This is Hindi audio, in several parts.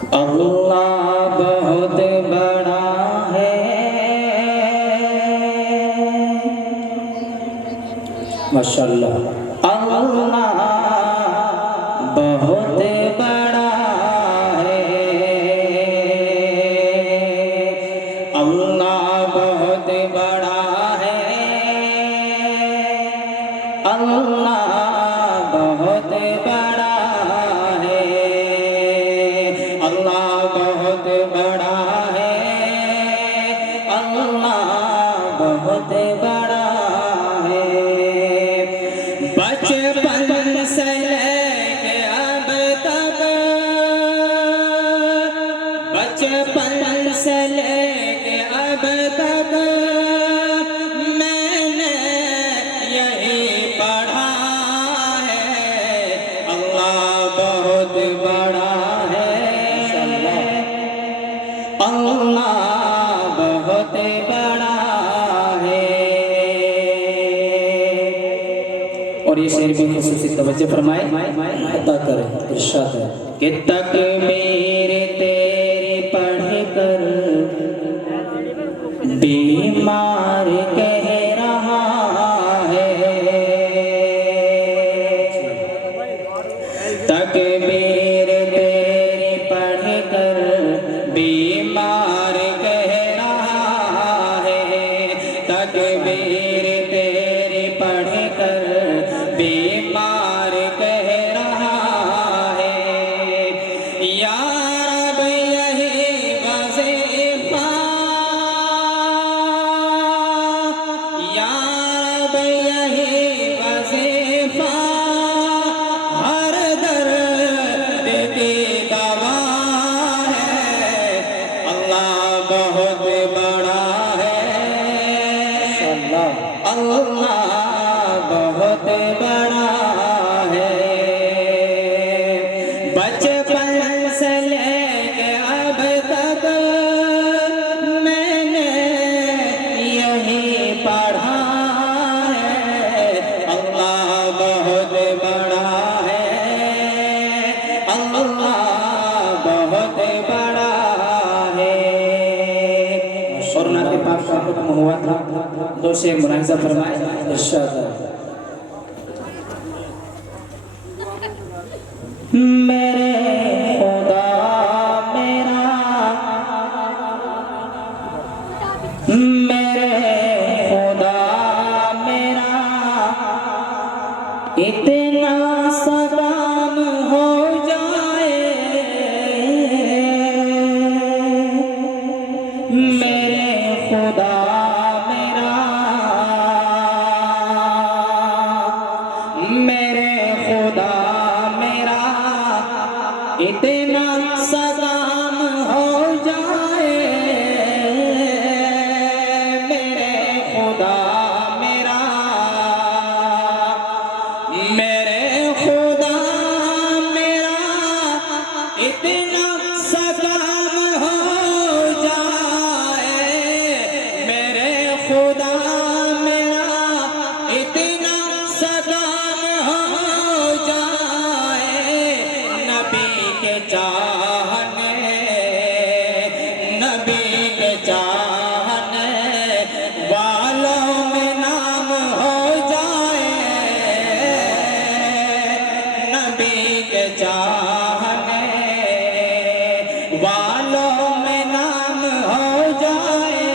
अल्लाह बहुत बड़ा है, माशाअल्लाह। अल्लाह बहुत बड़ा है, अल्लाह बहुत बड़ा है, अल्लाह बहुत बड़ा है, अल्लाह बहुत बड़ा है, अल्लाह बहुत बड़ा है। बचपन से लेके अब तक, बचपन से लेके अब तक मैंने यही पढ़ा है, अल्लाह बहुत बड़ा है, अल्लाह बहुत बड़ा है। और ये शेर भी खुसूसी तवज्जो फरमाए अता करें, इरशाद है कि तकबीर तेरी पढ़ कर बीमार कह रहा है, तकबीर तेरी पढ़ कर बीमार कह रहा है, तकबीर तेरी पढ़ कर बीमार कह रहा है। या रब यही वज़ीफ़ा, या रब यही वज़ीफ़ा हर दर्द की दवा है, अल्लाह बहुत बड़ा है, अल्लाह बहुत बड़ा है। बचपन से लेके अब तक मैंने यही पढ़ा है, अल्लाह बहुत बड़ा है, अल्लाह बहुत बड़ा है। और नाते पाक का हुक्म हुआ था, दो शेर मुलाहिज़ा फरमाए, इरशाद है। मेरे खुदा मेरा, मेरे खुदा मेरा इतना सलाम हो जाए, मेरे खुदा मेरा, मेरे खुदा मेरा इतना सलाम हो जाए, मेरे खुदा मेरा, मेरे खुदा मेरा इतना सलाम हो जाए, मेरे खुदा मेरा इतना सलाम हो जाए। नबी के चाहने, नबी के चाहने वालों में नाम हो जाए, नबी के चाहने वालों में नाम हो जाए,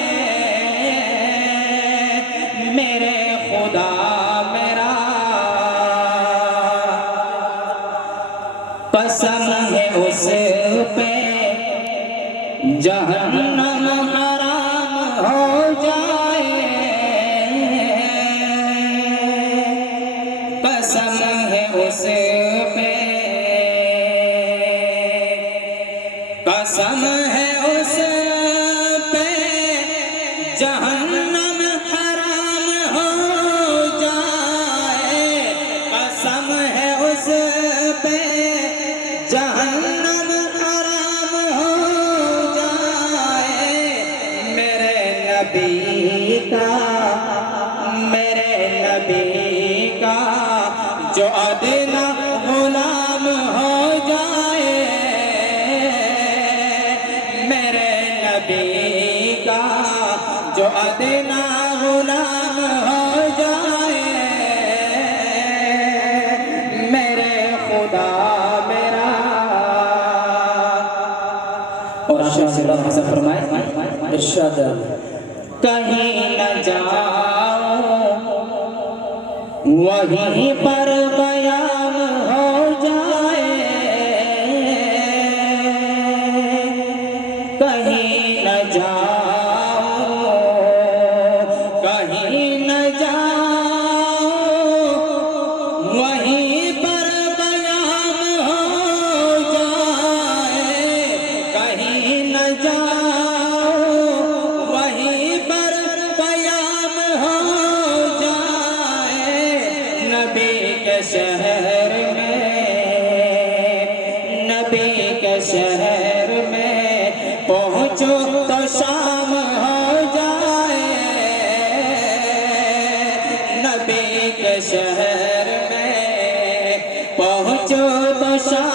मेरे खुदा मेरा। कसम है उस पे जहन्नम हराम हो जाए, कसम है उस पे, कसम है उस पे जहन्नम हराम हो जाए, कसम है उस पे जहन्नम हराम हो जाए। मेरे नबी का, मेरे नबी का जो अदना गुलाम हो जाए, नबी का जो अदना गुलाम हो जाए, मेरे खुदा मेरा। और आशा फरमाए इरशाद, कहीं न जाओ वहीं पर बयान हो जाए, कहीं न जाओ, कहीं न जाओ वहीं पर बयान हो जाए, कहीं न जाओ वहीं पर बयान हो जाए। नबी के शहर में, नबी के शहर में पहुँचो तो शाम हो जाए, नबी के शहर में पहुँचो तो शाम